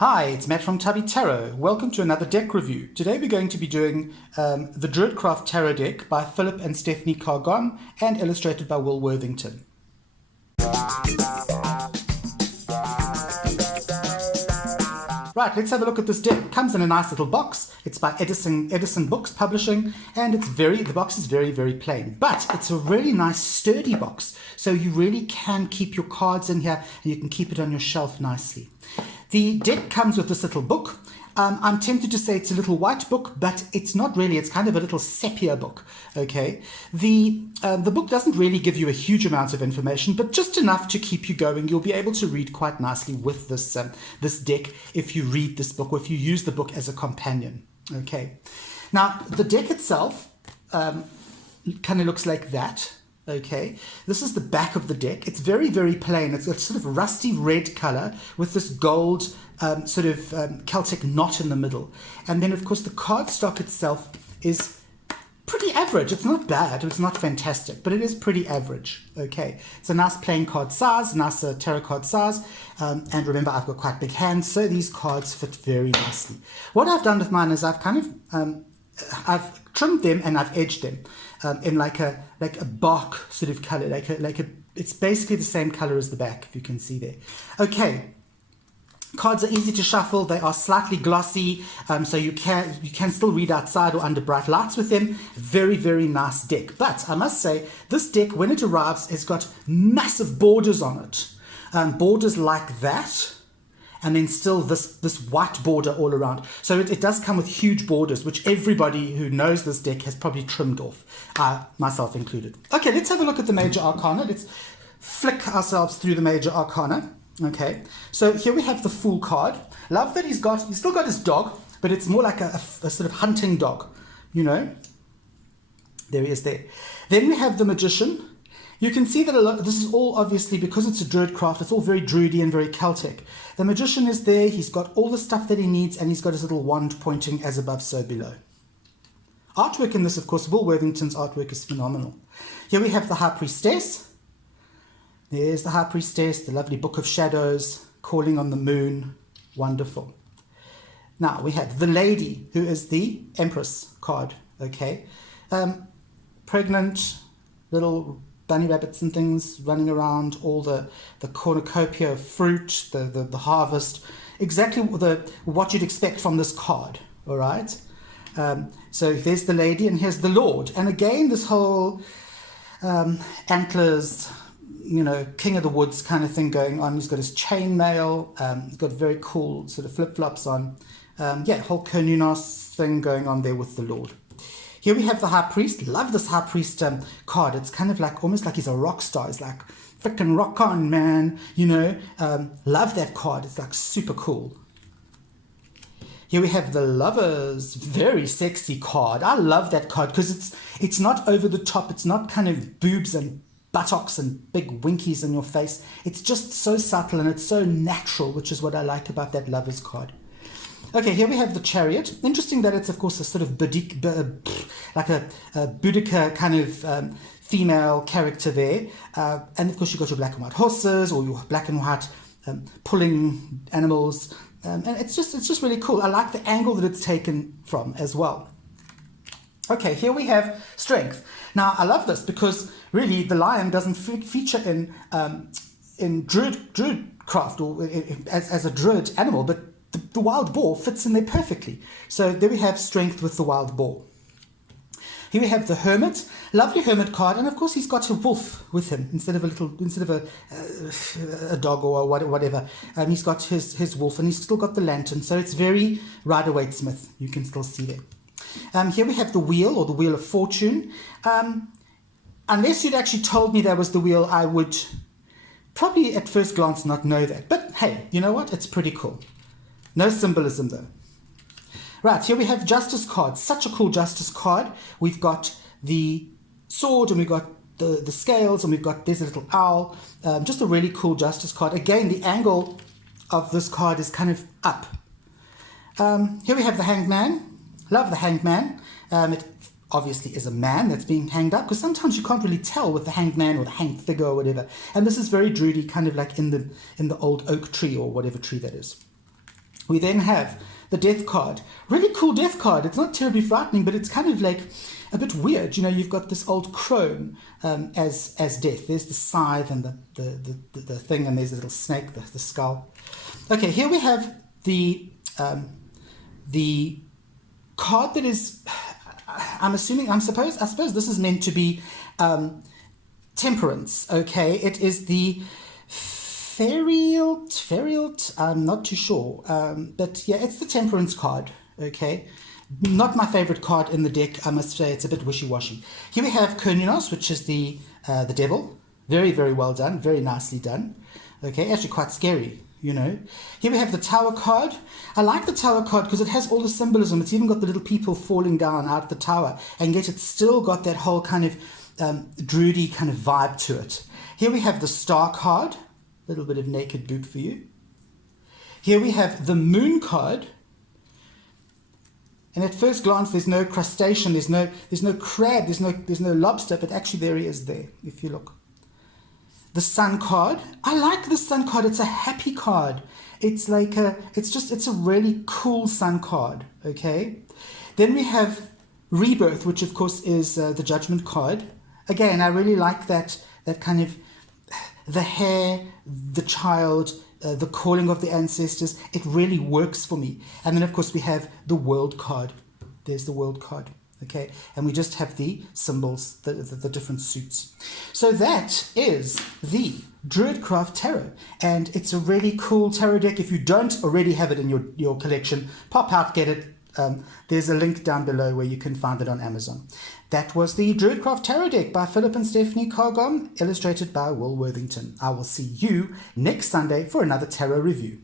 Hi, it's Matt from Tubby Tarot. Welcome to another deck review. Today we're going to be doing the Druid Craft Tarot deck by Philip and Stephanie Cargon and illustrated by Will Worthington. Right, let's have a look at this deck. It comes in a nice little box. It's by Edison Books Publishing, and the box is very, very plain. But it's a really nice sturdy box, so you really can keep your cards in here and you can keep it on your shelf nicely. The deck comes with this little book. I'm tempted to say it's a little white book, but it's not really. It's kind of a little sepia book, okay? The book doesn't really give you a huge amount of information, but just enough to keep you going. You'll be able to read quite nicely with this deck if you read this book or if you use the book as a companion, okay? Now, the deck itself kind of looks like that. Okay, this is the back of the deck. It's very, very plain. It's got sort of rusty red color with this gold Celtic knot in the middle. And then, of course, the cardstock itself is pretty average. It's not bad. It's not fantastic, but it is pretty average. Okay, it's a nice playing card size, nice tarot card size. And remember, I've got quite big hands, so these cards fit very nicely. What I've done with mine is I've kind of I've trimmed them and I've edged them in like a bark sort of color, it's basically the same color as the back, if you can see there. Okay, cards are easy to shuffle. They are slightly glossy, so you can still read outside or under bright lights with them. Very, very nice deck. But I must say, this deck, when it arrives, has got massive borders on it, borders like that. And then still this white border all around. So it does come with huge borders, which everybody who knows this deck has probably trimmed off, myself included. Okay, let's have a look at the Major Arcana. Let's flick ourselves through the Major Arcana. Okay, so here we have the Fool card. Love that he's still got his dog, but it's more like a sort of hunting dog, you know. There he is there. Then we have the Magician. You can see that this is all obviously, because it's a Druid craft, it's all very Druidy and very Celtic. The Magician is there, he's got all the stuff that he needs, and he's got his little wand pointing as above, so below. Artwork in this, of course, Will Worthington's artwork is phenomenal. Here we have the High Priestess. There's the High Priestess, the lovely Book of Shadows, calling on the moon. Wonderful. Now we have the Lady, who is the Empress card, okay? Pregnant, little bunny rabbits and things running around, all the cornucopia of fruit, the harvest, exactly what you'd expect from this card, all right? So there's the Lady and here's the Lord. And again, this whole antlers, you know, King of the Woods kind of thing going on. He's got his chainmail, he's got very cool sort of flip-flops on. Whole Konunos thing going on there with the Lord. Here we have the High Priest. Love this High Priest card. It's kind of like, almost like he's a rock star. He's like, frickin' rock on, man. You know, love that card. It's like super cool. Here we have the Lovers. Very sexy card. I love that card because it's not over the top. It's not kind of boobs and buttocks and big winkies in your face. It's just so subtle and it's so natural, which is what I like about that Lovers card. Okay, here we have the Chariot. Interesting that it's, of course, a sort of like a Boudica kind of female character there. And, of course, you've got your black and white horses or your black and white pulling animals. And it's just really cool. I like the angle that it's taken from as well. Okay, here we have Strength. Now, I love this because, really, the lion doesn't feature in Druid craft or as a Druid animal, but the wild boar fits in there perfectly. So there we have Strength with the wild boar. Here we have the Hermit, lovely Hermit card, and of course he's got a wolf with him instead of a dog or whatever. He's got his wolf, and he's still got the lantern. So it's very Rider-Waite-Smith. You can still see there. Here we have the Wheel, or the Wheel of Fortune. Unless you'd actually told me that was the wheel, I would probably at first glance not know that. But hey, you know what? It's pretty cool. No symbolism though. Right, here we have Justice card. Such a cool Justice card. We've got the sword and we've got the scales and there's a little owl. Just a really cool Justice card. Again, the angle of this card is kind of up. Here we have the Hanged Man. Love the Hanged Man. It obviously is a man that's being hanged up because sometimes you can't really tell with the Hanged Man or the hanged figure or whatever. And this is very Druidy, kind of like in the old oak tree or whatever tree that is. We then have the death card. Really cool death card. It's not terribly frightening, but it's kind of like a bit weird. You know, you've got this old crone as death. There's the scythe and the thing, and there's a little snake, the skull. Okay, here we have the card that is, I suppose this is meant to be temperance. Okay, it is the Ferialt, I'm not too sure, but yeah, it's the temperance card. Okay, not my favorite card in the deck, I must say. It's a bit wishy-washy. Here we have Kurninos, which is the devil. Very, very well done, very nicely done. Okay, actually quite scary, you know. Here we have the Tower card. I like the Tower card because it has all the symbolism. It's even got the little people falling down out of the tower, and yet it's still got that whole kind of druidy kind of vibe to it. Here we have the Star card. A little bit of naked boob for you. Here we have the Moon card. And at first glance, there's no crustacean, there's no crab, there's no lobster, but actually there he is there, if you look. The Sun card. I like the Sun card. It's a happy card. It's like it's a really cool Sun card. Okay. Then we have Rebirth, which of course is the Judgment card. Again, I really like that kind of the hair, the child, the calling of the ancestors. It really works for me. And then of course we have the World card. There's the World card. Okay, and we just have the symbols, the different suits. So that is the Druid Craft Tarot, and it's a really cool tarot deck. If you don't already have it in your collection, pop out, get it. There's a link down below where you can find it on Amazon. That was the Druid Craft Tarot deck by Philip and Stephanie Cargom, illustrated by Will Worthington. I will see you next Sunday for another tarot review.